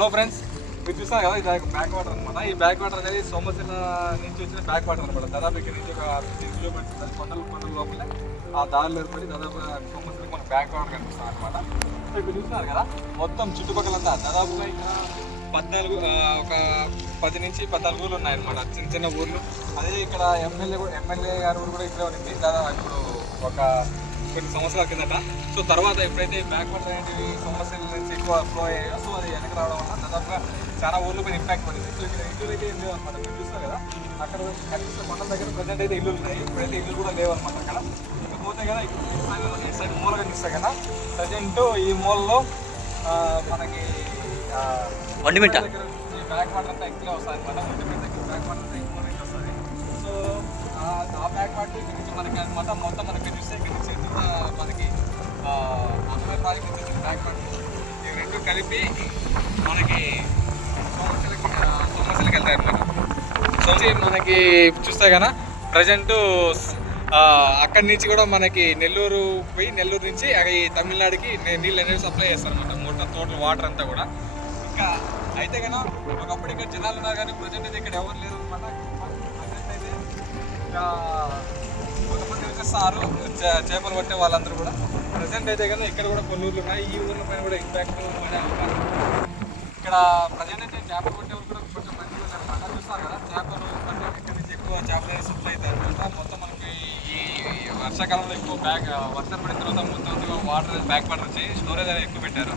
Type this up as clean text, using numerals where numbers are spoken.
Hello friends, మీరు చూసారు కదా ఇది బ్యాక్ వాటర్ అనమాట. ఈ బ్యాక్ వాటర్ అనేది సోమశిల నుంచి వచ్చిన బ్యాక్ వాటర్ అనమాట. దాదాపు ఇక్కడ నుంచి ఒక 15 కిలోమీటర్స్ అది కొండల లోపలే ఆ దారిలో ఏర్పడి దాదాపు సోమశిలకు మన బ్యాక్ వాటర్ కనిపిస్తుంది అనమాట. సో ఇప్పుడు చూస్తున్నారు కదా మొత్తం చుట్టుపక్కలంతా దాదాపుగా ఇక్కడ 14 ఒక 10 నుంచి 14 ఊర్లు ఉన్నాయన్నమాట, చిన్న చిన్న ఊర్లు. అదే ఇక్కడ ఎమ్మెల్యే గారి ఊరు కూడా ఇక్కడే ఉంది దాదాపు ఇప్పుడు ఒక కొన్ని సంవత్సరాల కిందట. సో తర్వాత ఎప్పుడైతే బ్యాక్ వాటర్ అనేవి సమస్యల నుంచి ఎక్కువ ఫ్లో అయ్యాయో సో అది వెనక రావడం వల్ల దాదాపుగా చాలా ఊర్ల మీద ఇంపాక్ట్ పడింది. సో ఇక్కడ ఇల్లు అయితే ఏం లేవు అనమాట. మీరు చూస్తారు కదా అక్కడ కనిపిస్తే కొండల దగ్గర ప్రజెంట్ అయితే ఇల్లు ఉన్నాయి. ఇప్పుడైతే ఇల్లు కూడా లేవు అనమాట అక్కడ. ఇకపోతే కదా ఈ సైడ్ మూల కనిపిస్తాయి కదా, ప్రజెంట్ ఈ మూలలో మనకి ఒంటిమిట్ట దగ్గర ఈ బ్యాక్ వాటర్ అంతా ఎక్కువ వస్తుంది అనమాట. ఒంటిమిట్ట దగ్గర బ్యాక్ వాటర్ అంతా ఎక్కువ నుంచి వస్తుంది. సో ఆ బ్యాక్ వాటర్ ఇక్కడ నుంచి మనకి అనమాట మొత్తం మనకి చూస్తే ఇక్కడ నుంచి మనకి అసలు ప్రాజెక్ట్ నుంచి బ్యాక్ వాటర్ ఈ రెండు కలిపి మనకి సమస్యలకి వెళ్తాయి అనమాట. సో మనకి చూస్తే కదా ప్రజెంట్ అక్కడి నుంచి కూడా మనకి నెల్లూరు పోయి నెల్లూరు నుంచి తమిళనాడుకి నీళ్ళు అనేది సప్లై చేస్తారు అనమాట. మొత్తం టోటల్ వాటర్ అంతా కూడా. ఇంకా అయితే కన్నా ఒకప్పుడు ఇక్కడ జనాలు ఉన్నారు కానీ ప్రజెంట్ అయితే ఇక్కడ ఎవరు లేరు అనమాట. ప్రజెంట్ అయితే ఇంకా కొంతమంది వచ్చేస్తారు చేపలు పట్టే వాళ్ళందరూ కూడా. ప్రజెంట్ అయితే కానీ ఇక్కడ కూడా కొన్ని ఊర్లు ఉన్నాయి. ఈ ఊర్ల పైన కూడా ఇంపాక్ట్ పడే అవకాశం. ఇక్కడ ప్రజెంట్ అయితే చేపలు పట్టే వాళ్ళు కూడా కొంచెం మంచిగా ఉన్నారన్నమాట. చూస్తారు కదా చేపలు పట్టే ఇక్కడ నుంచి ఎక్కువ చేపలు అనేది సప్లై అవుతాయి అనమాట. మొత్తం మనకి ఈ వర్షాకాలంలో ఎక్కువ వర్షం పడిన తర్వాత మొత్తం వాటర్ బ్యాక్ వాటర్ వచ్చి స్టోరేజ్ అనేది ఎక్కువ పెట్టారు.